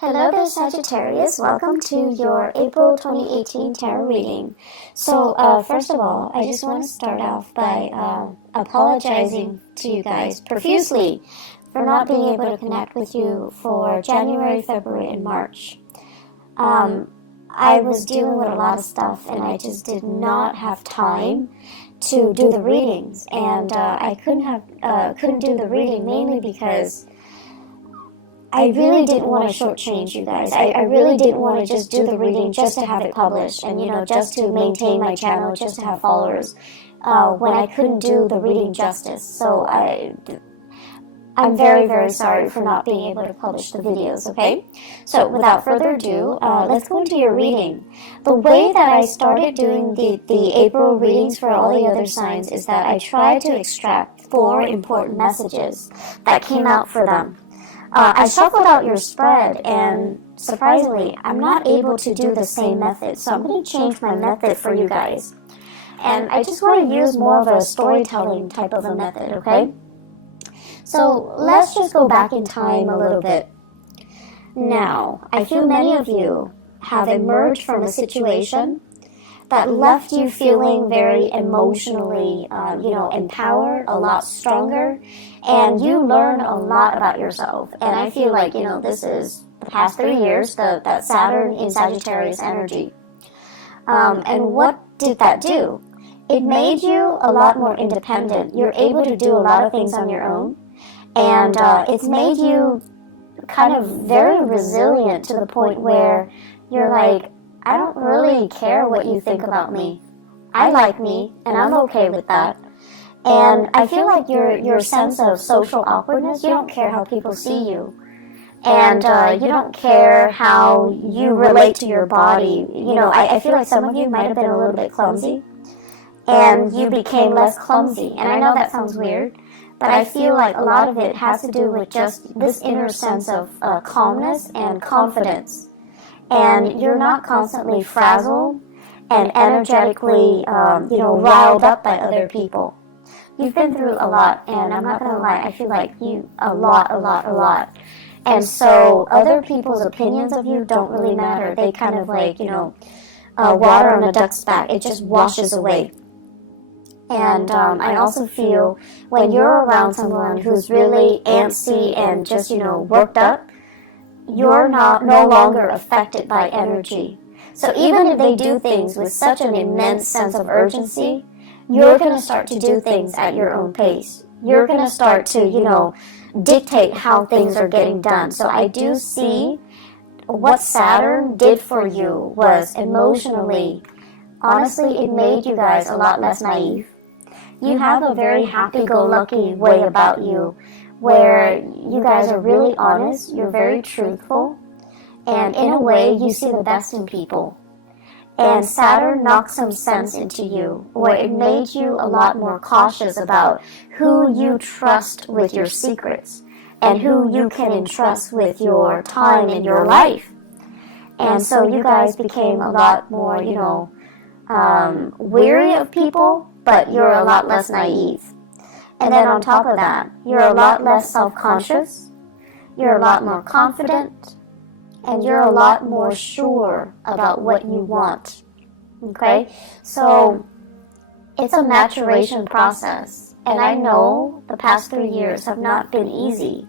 Hello there, Sagittarius. Welcome to your April 2018 tarot reading. So, first of all, I just want to start off by apologizing to you guys profusely for not being able to connect with you for January, February, and March. I was dealing with a lot of stuff, and I just did not have time to do the readings, and I couldn't do the reading mainly because I really didn't want to shortchange you guys. I really didn't want to just do the reading just to have it published and, just to maintain my channel, just to have followers, when I couldn't do the reading justice. So I'm very, very sorry for not being able to publish the videos, okay? So without further ado, let's go into your reading. The way that I started doing the April readings for all the other signs is that I tried to extract 4 important messages that came out for them. I shuffled out your spread, and surprisingly, I'm not able to do the same method, so I'm going to change my method for you guys. And I just want to use more of a storytelling type of a method, okay? So let's just go back in time a little bit. Now, I feel many of you have emerged from a situation that left you feeling very emotionally, empowered, a lot stronger, and you learn a lot about yourself. And I feel like, this is the past 3 years, that Saturn in Sagittarius energy. And what did that do? It made you a lot more independent. You're able to do a lot of things on your own. And it's made you kind of very resilient to the point where you're like, I don't really care what you think about me. I like me, and I'm okay with that. And I feel like your sense of social awkwardness, you don't care how people see you. And you don't care how you relate to your body. I feel like some of you might have been a little bit clumsy, and you became less clumsy. And I know that sounds weird, but I feel like a lot of it has to do with just this inner sense of calmness and confidence. And you're not constantly frazzled and energetically, riled up by other people. You've been through a lot, and I'm not going to lie, I feel like you a lot. And so other people's opinions of you don't really matter. They kind of like, water on a duck's back. It just washes away. And I also feel when you're around someone who's really antsy and just, worked up, you're no longer affected by energy. So even if they do things with such an immense sense of urgency, you're going to start to do things at your own pace. You're going to start to, dictate how things are getting done. So I do see what Saturn did for you was emotionally, honestly, it made you guys a lot less naive. You have a very happy-go-lucky way about you, where you guys are really honest, you're very truthful, and in a way you see the best in people. And Saturn knocked some sense into you, where it made you a lot more cautious about who you trust with your secrets, and who you can entrust with your time in your life. And so you guys became a lot more, weary of people, but you're a lot less naive. And then on top of that, you're a lot less self-conscious, you're a lot more confident, and you're a lot more sure about what you want. Okay? So it's a maturation process. And I know the past 3 years have not been easy.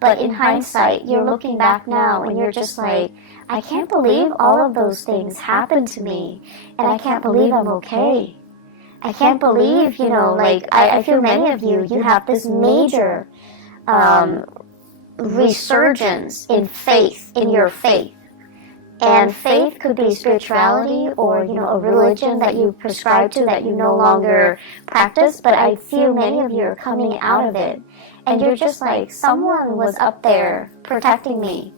But in hindsight, you're looking back now and you're just like, I can't believe all of those things happened to me. And I can't believe I'm okay. I can't believe, I feel many of you have this major resurgence in faith, in your faith. And faith could be spirituality or, a religion that you prescribe to that you no longer practice. But I feel many of you are coming out of it. And you're just like, someone was up there protecting me.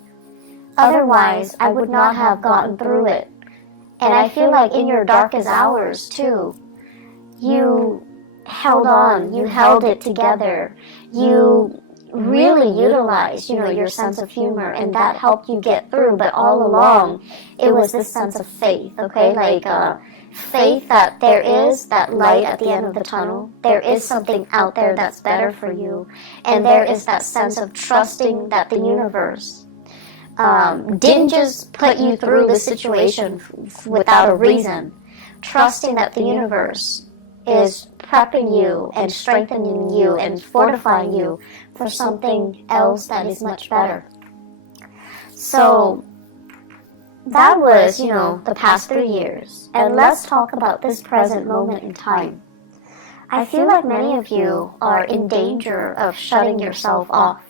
Otherwise, I would not have gotten through it. And I feel like in your darkest hours, too, you held on, you held it together, you really utilized, your sense of humor, and that helped you get through. But all along, it was this sense of faith, okay? Faith that there is that light at the end of the tunnel. There is something out there that's better for you. And there is that sense of trusting that the universe didn't just put you through the situation without a reason, trusting that the universe is prepping you and strengthening you and fortifying you for something else that is much better. So that was, the past 3 years. And let's talk about this present moment in time. I feel like many of you are in danger of shutting yourself off.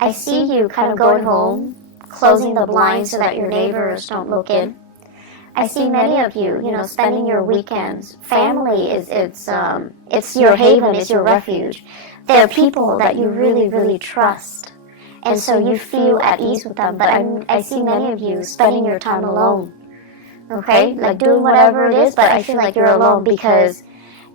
I see you kind of going home, closing the blinds so that your neighbors don't look in. I see many of you, spending your weekends. Family it's your haven, it's your refuge. They're people that you really, really trust. And so you feel at ease with them. But I see many of you spending your time alone. Okay? Like doing whatever it is, but I feel like you're alone because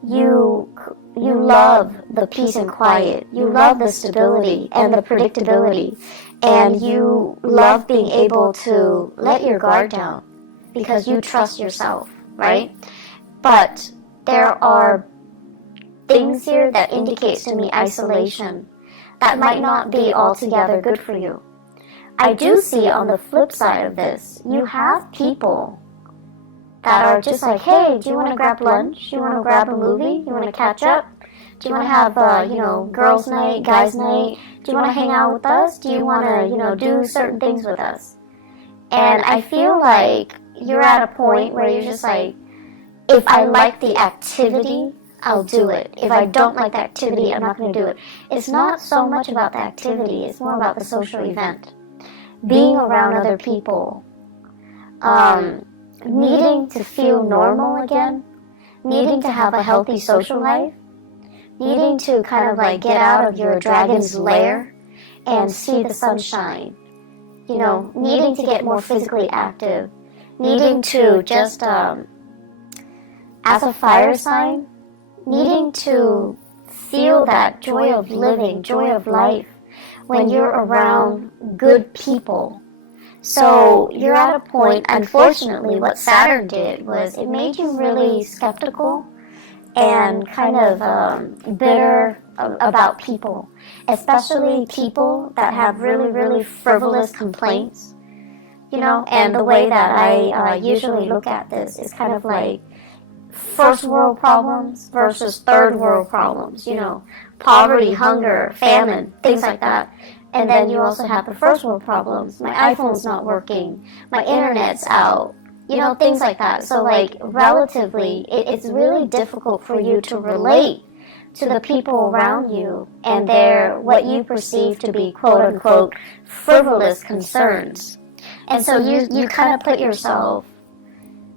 you love the peace and quiet. You love the stability and the predictability. And you love being able to let your guard down because you trust yourself, right? But there are things here that indicates to me isolation that might not be altogether good for you. I do see on the flip side of this, you have people that are just like, hey, do you want to grab lunch? Do you want to grab a movie? You want to catch up? Do you want to have, girls' night, guys' night? Do you want to hang out with us? Do you want to, do certain things with us? And I feel like you're at a point where you're just like, if I like the activity, I'll do it. If I don't like the activity, I'm not going to do it. It's not so much about the activity. It's more about the social event. Being around other people. Needing to feel normal again. Needing to have a healthy social life. Needing to kind of like get out of your dragon's lair and see the sunshine. Needing to get more physically active. Needing to just, as a fire sign, needing to feel that joy of living, joy of life when you're around good people. So you're at a point, unfortunately, what Saturn did was it made you really skeptical and kind of bitter about people, especially people that have really, really frivolous complaints. And the way that I usually look at this is kind of like first world problems versus third world problems, poverty, hunger, famine, things like that. And then you also have the first world problems. My iPhone's not working, my internet's out, things like that. So like relatively, it's really difficult for you to relate to the people around you and their, what you perceive to be quote unquote frivolous concerns. And so you kind of put yourself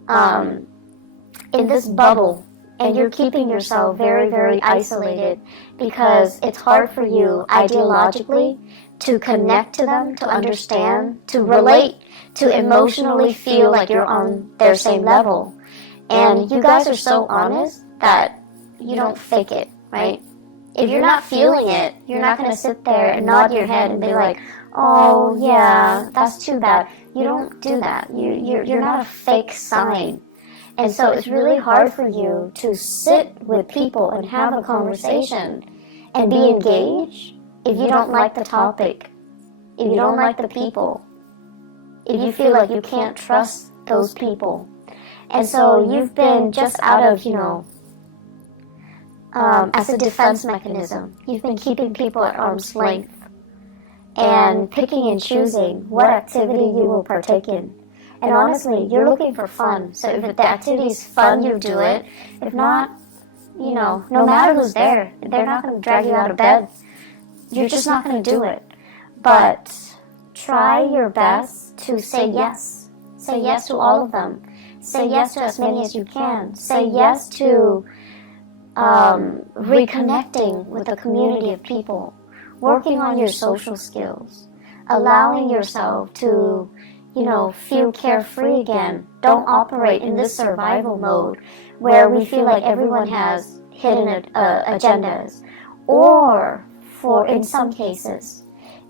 in this bubble, and you're keeping yourself very, very isolated because it's hard for you ideologically to connect to them, to understand, to relate, to emotionally feel like you're on their same level. And you guys are so honest that you don't fake it, right? If you're not feeling it, you're not going to sit there and nod your head and be like, oh yeah, that's too bad. You don't do that. You're not a fake sign. And so it's really hard for you to sit with people and have a conversation and be engaged if you don't like the topic, if you don't like the people, if you feel like you can't trust those people. And so you've been just out of, as a defense mechanism, you've been keeping people at arm's length and picking and choosing what activity you will partake in. And honestly, you're looking for fun. So if the activity is fun, you do it. If not, no matter who's there, they're not going to drag you out of bed. You're just not going to do it. But try your best to say yes. Say yes to all of them. Say yes to as many as you can. Say yes to reconnecting with a community of people. Working on your social skills. Allowing yourself to feel carefree again. Don't operate in this survival mode where we feel like everyone has hidden agendas. Or, in some cases,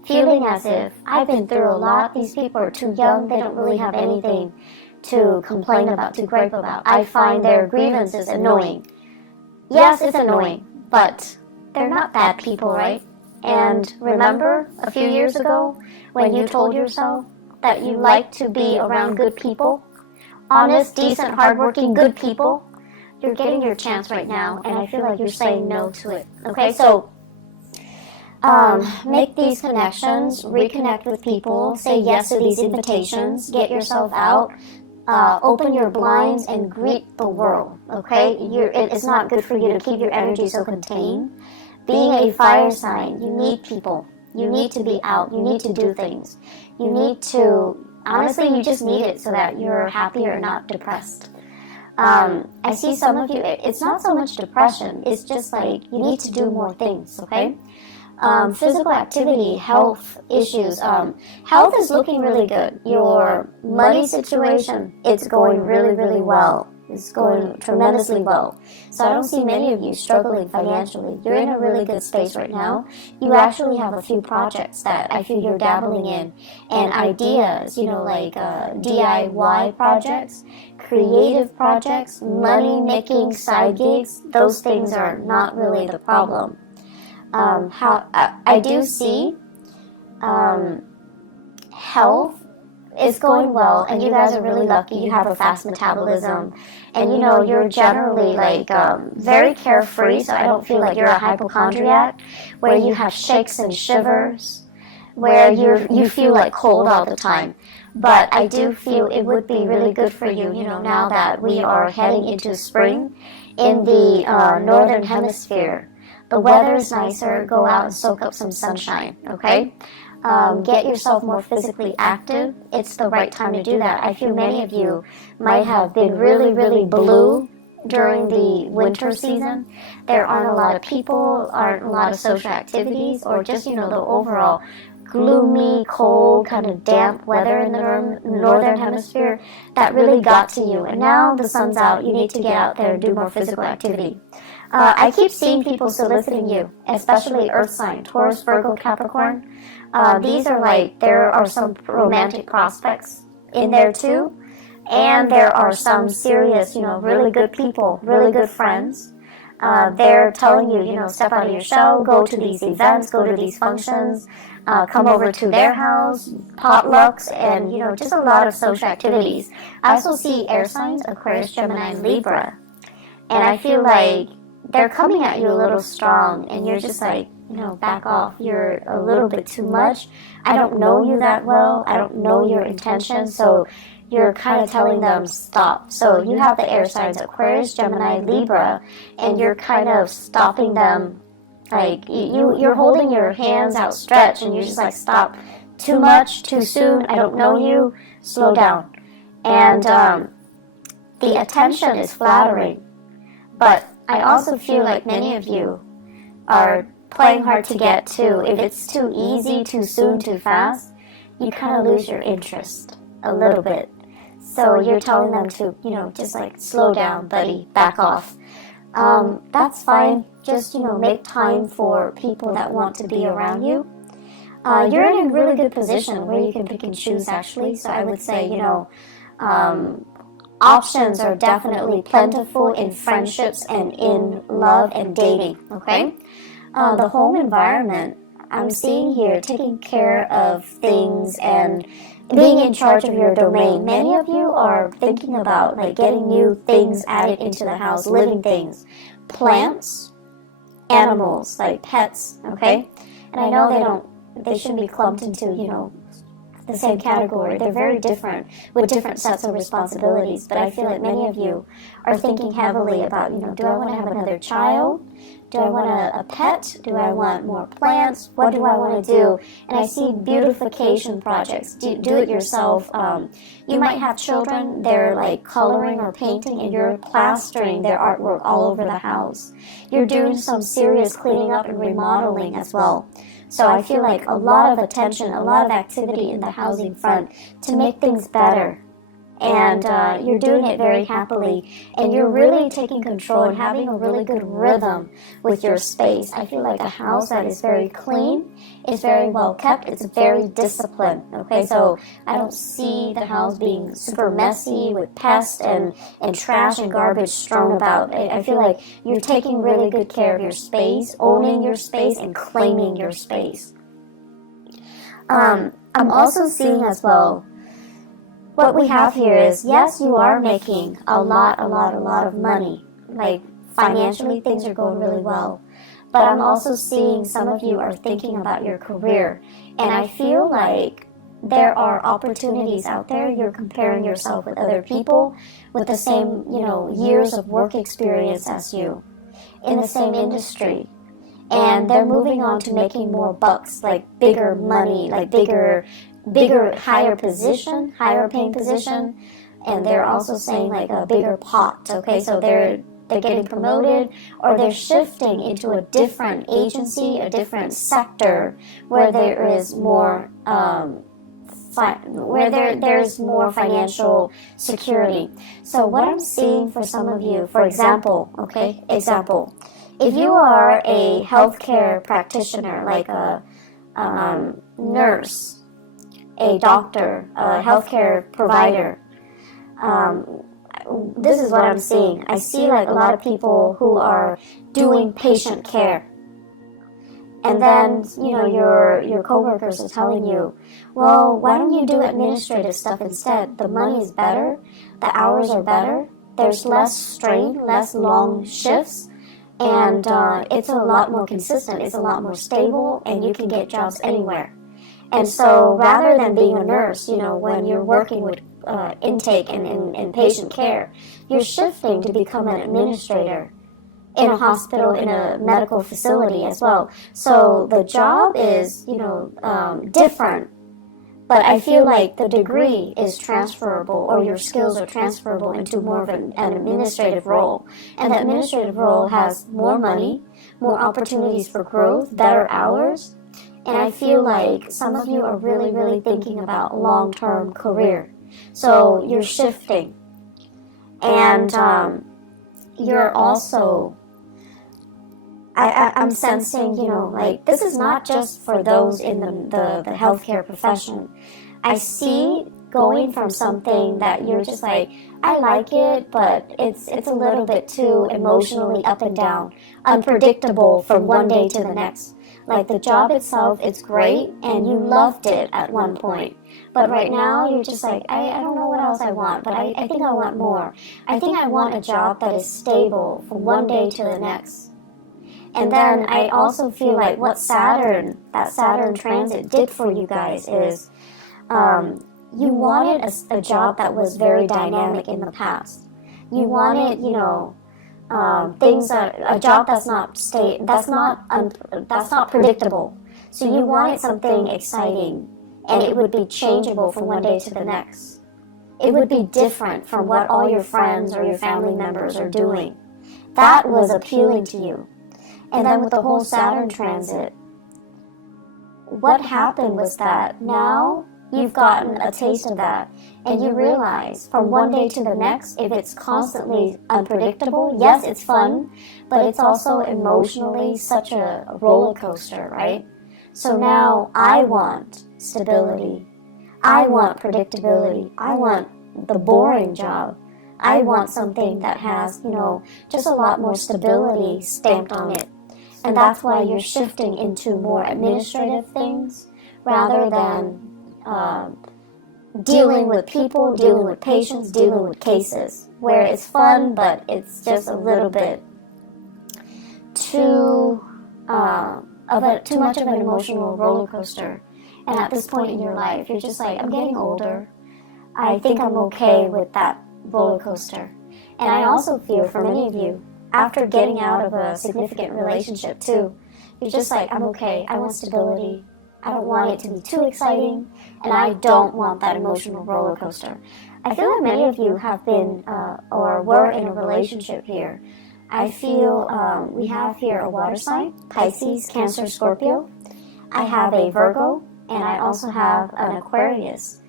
feeling as if I've been through a lot, these people are too young, they don't really have anything to complain about, to gripe about. I find their grievances annoying. Yes, it's annoying, but they're not bad people, right? And remember a few years ago when you told yourself that you like to be around good people, honest, decent, hardworking, good people? You're getting your chance right now, and I feel like you're saying no to it. Okay, so make these connections, reconnect with people, say yes to these invitations, get yourself out, open your blinds and greet the world, okay? It's not good for you to keep your energy so contained. Being a fire sign, you need people. You need to be out. You need to do things. You need to, honestly, you just need it so that you're happier and not depressed. I see some of you, it's not so much depression, it's just like you need to do more things, okay? Physical activity, health issues. Health is looking really good. Your money situation, it's going really, really well. It's going tremendously well. So I don't see many of you struggling financially. You're in a really good space right now. You actually have a few projects that I feel you're dabbling in, and ideas, like DIY projects, creative projects, money-making side gigs. Those things are not really the problem. I do see health is going well, and you guys are really lucky. You have a fast metabolism, and you're generally very carefree, so I don't feel like you're a hypochondriac where you have shakes and shivers, where you feel like cold all the time. But I do feel it would be really good for you, now that we are heading into spring in the northern hemisphere. The weather is nicer. Go out and soak up some sunshine, okay? Get yourself more physically active. It's the right time to do that. I feel many of you might have been really, really blue during the winter season. There aren't a lot of people, aren't a lot of social activities, or just, the overall gloomy, cold, kind of damp weather in the northern hemisphere that really got to you. And now the sun's out. You need to get out there and do more physical activity. I keep seeing people soliciting you, especially earth sign, Taurus, Virgo, Capricorn. These are there are some romantic prospects in there too. And there are some serious, really good people, really good friends. They're telling you, step out of your shell, go to these events, go to these functions, come over to their house, potlucks, and, just a lot of social activities. I also see air signs, Aquarius, Gemini, and Libra. And I feel like they're coming at you a little strong, and you're just back off. You're a little bit too much. I don't know you that well. I don't know your intentions, so you're kind of telling them stop. So you have the air signs Aquarius, Gemini, Libra, and you're kind of stopping them. You're holding your hands outstretched, and you're just stop. Too much, too soon. I don't know you. Slow down. And the attention is flattering, but I also feel like many of you are playing hard to get to. If it's too easy, too soon, too fast, you kind of lose your interest a little bit. So you're telling them to, just slow down, buddy, back off. That's fine. Just, make time for people that want to be around you. You're in a really good position where you can pick and choose, actually. So I would say, options are definitely plentiful in friendships and in love and dating, okay? The home environment, I'm seeing here, taking care of things and being in charge of your domain. Many of you are thinking about getting new things added into the house, living things, plants, animals, pets, okay? And I know they shouldn't be clumped into, the same category. They're very different with different sets of responsibilities, but I feel like many of you are thinking heavily about, do I want to have another child? Do I want a pet? Do I want more plants? What do I want to do? And I see beautification projects. Do it yourself. You might have children, they're coloring or painting, and you're plastering their artwork all over the house. You're doing some serious cleaning up and remodeling as well. So I feel like a lot of attention, a lot of activity in the housing front to make things better and you're doing it very happily, and you're really taking control and having a really good rhythm with your space. I feel like a house that is very clean, it's very well kept, it's very disciplined, okay? So I don't see the house being super messy with pests and trash and garbage strewn about. I feel like you're taking really good care of your space, owning your space, and claiming your space. I'm also seeing as well, what we have here is, yes, you are making a lot of money. Like, financially, things are going really well. But I'm also seeing some of you are thinking about your career. And I feel like there are opportunities out there. You're comparing yourself with other people with the same, years of work experience as you in the same industry. And they're moving on to making more bucks, like bigger money, like bigger, higher position, higher paying position. And they're also saying like a bigger pot, okay? So they're getting promoted, or they're shifting into a different agency, a different sector where there is more, there's more financial security. So what I'm seeing for some of you, for example, if you are a healthcare practitioner, like a nurse, a doctor, a healthcare provider, this is what I'm seeing. I see like a lot of people who are doing patient care. And then, your coworkers are telling you, well, why don't you do administrative stuff instead? The money is better, the hours are better, there's less strain, less long shifts, and it's a lot more consistent, it's a lot more stable, and you can get jobs anywhere. And so rather than being a nurse, when you're working with intake and patient care, you're shifting to become an administrator in a hospital, in a medical facility as well. So the job is, different, but I feel like the degree is transferable, or your skills are transferable into more of an administrative role. And the administrative role has more money, more opportunities for growth, better hours. And I feel like some of you are really, really thinking about long-term career. So you're shifting. And you're also, I'm sensing, this is not just for those in the healthcare profession. I see going from something that you're just like, I like it, but it's a little bit too emotionally up and down, unpredictable from one day to the next. Like the job itself, it's great, and you loved it at one point. But right now, you're just like, I don't know what else I want, but I think I want more. I think I want a job that is stable from one day to the next. And then I also feel like what that Saturn transit did for you guys is, you wanted a job that was very dynamic in the past. You wanted, a job that's not predictable. So you wanted something exciting, and it would be changeable from one day to the next. It would be different from what all your friends or your family members are doing. That was appealing to you. And then with the whole Saturn transit, what happened was that now you've gotten a taste of that, and you realize from one day to the next, if it's constantly unpredictable, yes, it's fun, but it's also emotionally such a roller coaster, right? So now I want stability. I want predictability. I want the boring job. I want something that has, just a lot more stability stamped on it. And that's why you're shifting into more administrative things rather than dealing with people, dealing with patients, dealing with cases, where it's fun, but it's just a little bit too much of an emotional roller coaster. And at this point in your life, you're just like, I'm getting older. I think I'm okay with that roller coaster. And I also feel for many of you, after getting out of a significant relationship too, you're just like, I'm okay, I want stability. I don't want it to be too exciting, and I don't want that emotional roller coaster. I feel like many of you have been or were in a relationship here. I feel we have here a water sign, Pisces, Cancer, Scorpio. I have a Virgo, and I also have an Aquarius.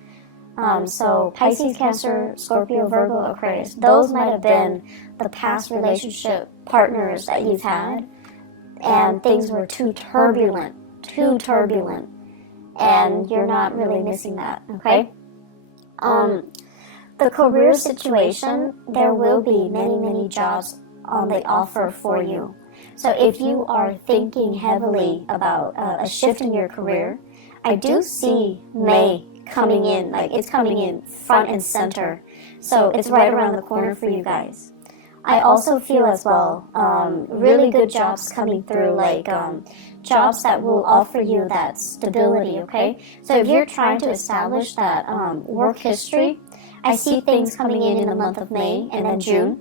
So Pisces, Cancer, Scorpio, Virgo, Aquarius, those might have been the past relationship partners that you've had, and things were too turbulent, and you're not really missing that, okay? The career situation, there will be many jobs on the offer for you. So if you are thinking heavily about a shift in your career, I do see May coming in, like it's coming in front and center. So it's right around the corner for you guys. I also feel as well, really good jobs coming through, like jobs that will offer you that stability, okay? So if you're trying to establish that work history, I see things coming in the month of May and then June.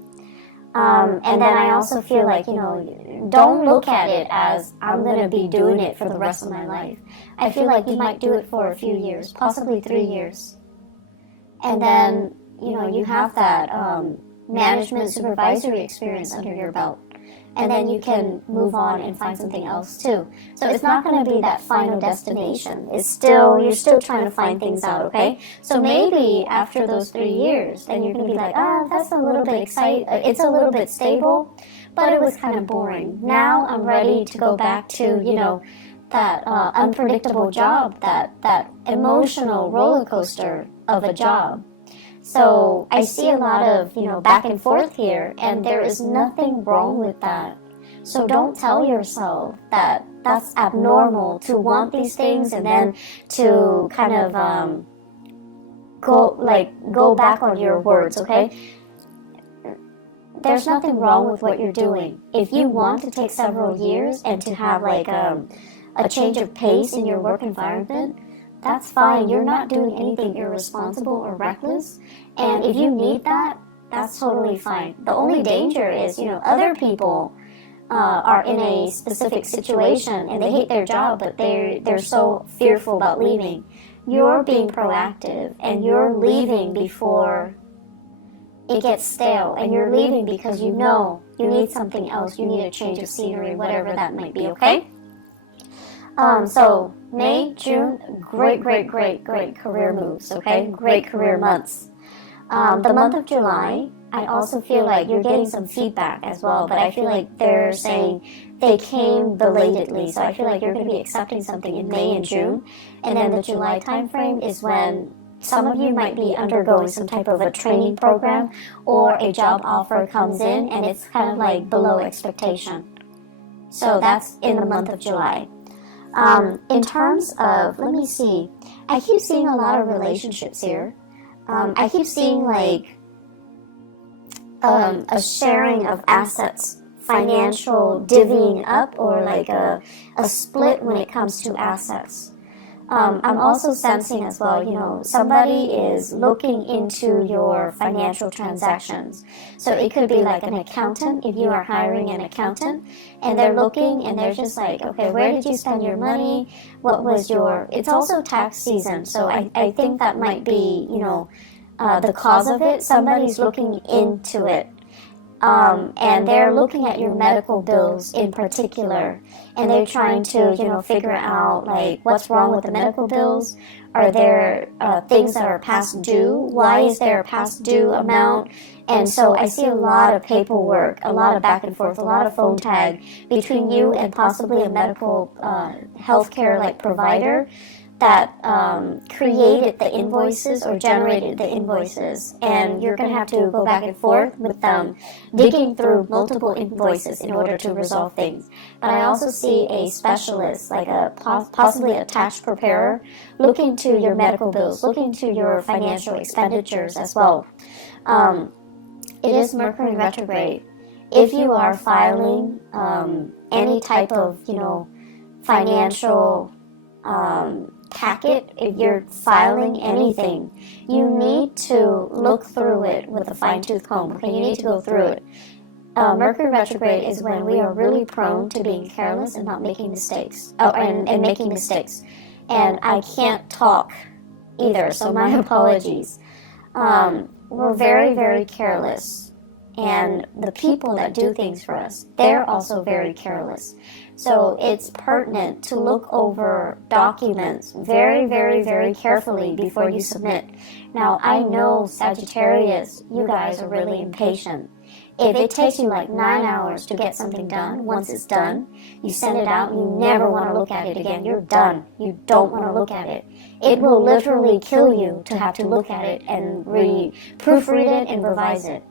And then I also feel like, don't look at it as I'm going to be doing it for the rest of my life. I feel like you might do it for a few years, possibly 3 years. And then, you have that management supervisory experience under your belt. And then you can move on and find something else too. So it's not going to be that final destination. You're still trying to find things out, okay? So maybe after those 3 years, then you're going to be like, that's a little bit exciting. It's a little bit stable, but it was kind of boring. Now I'm ready to go back to, that unpredictable job, that emotional roller coaster of a job. So I see a lot of, back and forth here, and there is nothing wrong with that. So don't tell yourself that that's abnormal to want these things and then to kind of go back on your words, okay? There's nothing wrong with what you're doing. If you want to take several years and to have like a change of pace in your work environment, that's fine. You're not doing anything irresponsible or reckless. And if you need that, that's totally fine. The only danger is, other people are in a specific situation and they hate their job, but they're so fearful about leaving. You're being proactive and you're leaving before it gets stale, and you're leaving because you need something else. You need a change of scenery, whatever that might be, okay? So May, June, great career moves, okay? Great career months. The month of July, I also feel like you're getting some feedback as well, but I feel like they're saying they came belatedly, so I feel like you're going to be accepting something in May and June, and then the July time frame is when some of you might be undergoing some type of a training program or a job offer comes in and it's kind of like below expectation. So that's in the month of July. In terms of, let me see, I keep seeing a lot of relationships here. I keep seeing like a sharing of assets, financial divvying up, or like a split when it comes to assets. I'm also sensing as well, somebody is looking into your financial transactions. So it could be like an accountant, if you are hiring an accountant, and they're looking and they're just like, okay, where did you spend your money? What was it's also tax season, so I think that might be, the cause of it. Somebody's looking into it. And they're looking at your medical bills in particular, and they're trying to, figure out like what's wrong with the medical bills. Are there things that are past due? Why is there a past due amount? And so I see a lot of paperwork, a lot of back and forth, a lot of phone tag between you and possibly a medical healthcare like provider that created the invoices or generated the invoices, and you're going to have to go back and forth with them, digging through multiple invoices in order to resolve things. But I also see a specialist, like a possibly a tax preparer, look into your medical bills, look into your financial expenditures as well. It is Mercury retrograde. If you are filing any type of, financial packet, if you're filing anything, you need to look through it with a fine-tooth comb. Okay, you need to go through it. Mercury retrograde is when we are really prone to being careless and not making mistakes. And making mistakes. And I can't talk either, so my apologies. We're very, very careless. And the people that do things for us, they're also very careless. So it's pertinent to look over documents very, very, very carefully before you submit. Now, I know Sagittarius, you guys are really impatient. If it takes you like 9 hours to get something done, once it's done, you send it out, you never want to look at it again. You're done. You don't want to look at it. It will literally kill you to have to look at it and proofread it and revise it.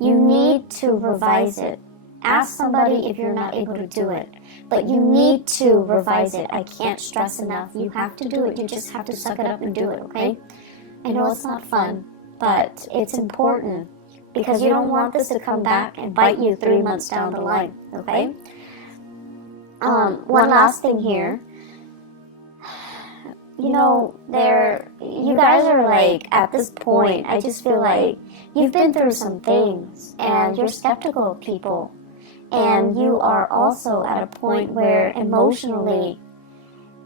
You need to revise it. Ask somebody if you're not able to do it. But you need to revise it. I can't stress enough. You have to do it. You just have to suck it up and do it, okay? I know it's not fun, but it's important because you don't want this to come back and bite you 3 months down the line, okay? One last thing here. You know, you guys are like, at this point, I just feel like you've been through some things and you're skeptical of people. And you are also at a point where emotionally,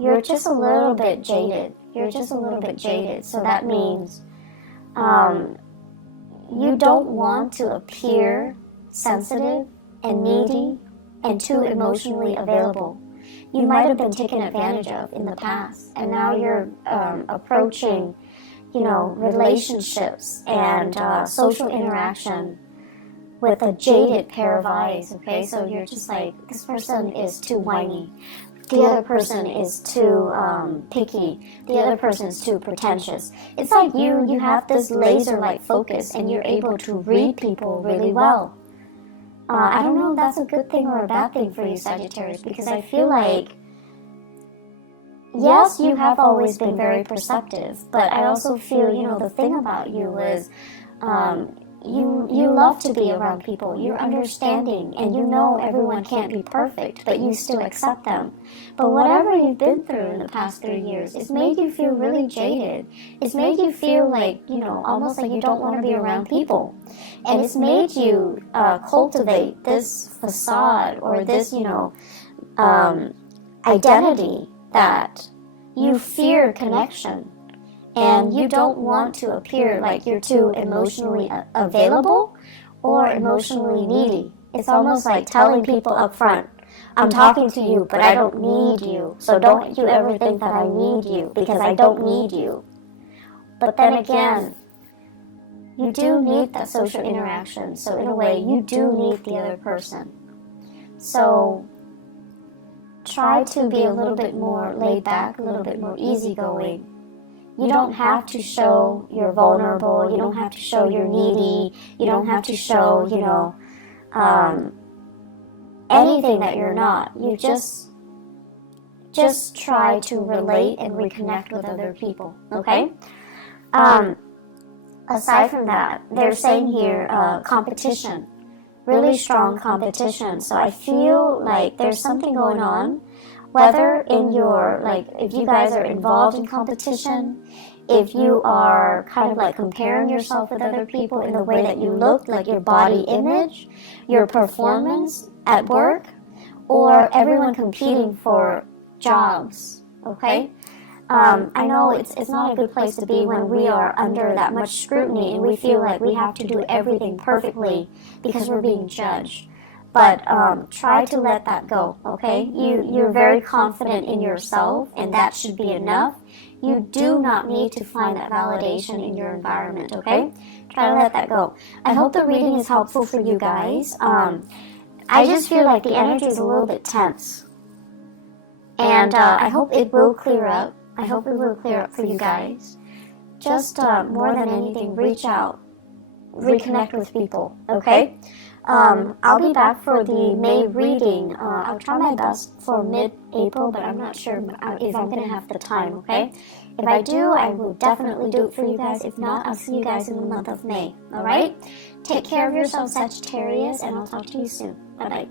you're just a little bit jaded. You're just a little bit jaded. So that means you don't want to appear sensitive and needy and too emotionally available. You might have been taken advantage of in the past, and now you're approaching, you know, relationships and social interaction with a jaded pair of eyes, okay? So you're just like, this person is too whiny. The other person is too picky. The other person is too pretentious. It's like you have this laser-like focus and you're able to read people really well. I don't know if that's a good thing or a bad thing for you, Sagittarius, because I feel like, yes, you have always been very perceptive, but I also feel, you know, the thing about you is you love to be around people. You're understanding, and you know everyone can't be perfect, but you still accept them. But whatever you've been through in the past 3 years, it's made you feel really jaded. It's made you feel like, you know, almost like you don't want to be around people. And it's made you cultivate this facade or this, you know, identity that you fear connection. And you don't want to appear like you're too emotionally available or emotionally needy. It's almost like telling people up front, I'm talking to you, but I don't need you. So don't you ever think that I need you, because I don't need you. But then again, you do need that social interaction. So in a way, you do need the other person. So try to be a little bit more laid back, a little bit more easygoing. You don't have to show you're vulnerable. You don't have to show you're needy. You don't have to show, you know, anything that you're not. You just try to relate and reconnect with other people, okay? Aside from that, they're saying here competition, really strong competition. So I feel like there's something going on. Whether in your, like, if you guys are involved in competition, if you are kind of like comparing yourself with other people in the way that you look, like your body image, your performance at work, or everyone competing for jobs, okay? I know it's not a good place to be when we are under that much scrutiny and we feel like we have to do everything perfectly because we're being judged. But try to let that go, okay? You're very confident in yourself, and that should be enough. You do not need to find that validation in your environment, okay? Try to let that go. I hope the reading is helpful for you guys. I just feel like the energy is a little bit tense. And I hope it will clear up. I hope it will clear up for you guys. Just more than anything, reach out. Reconnect with people, okay? I'll be back for the May reading. I'll try my best for mid-April, but I'm not sure if I'm going to have the time, okay? If I do, I will definitely do it for you guys. If not, I'll see you guys in the month of May, alright? Take care of yourself, Sagittarius, and I'll talk to you soon. Bye-bye.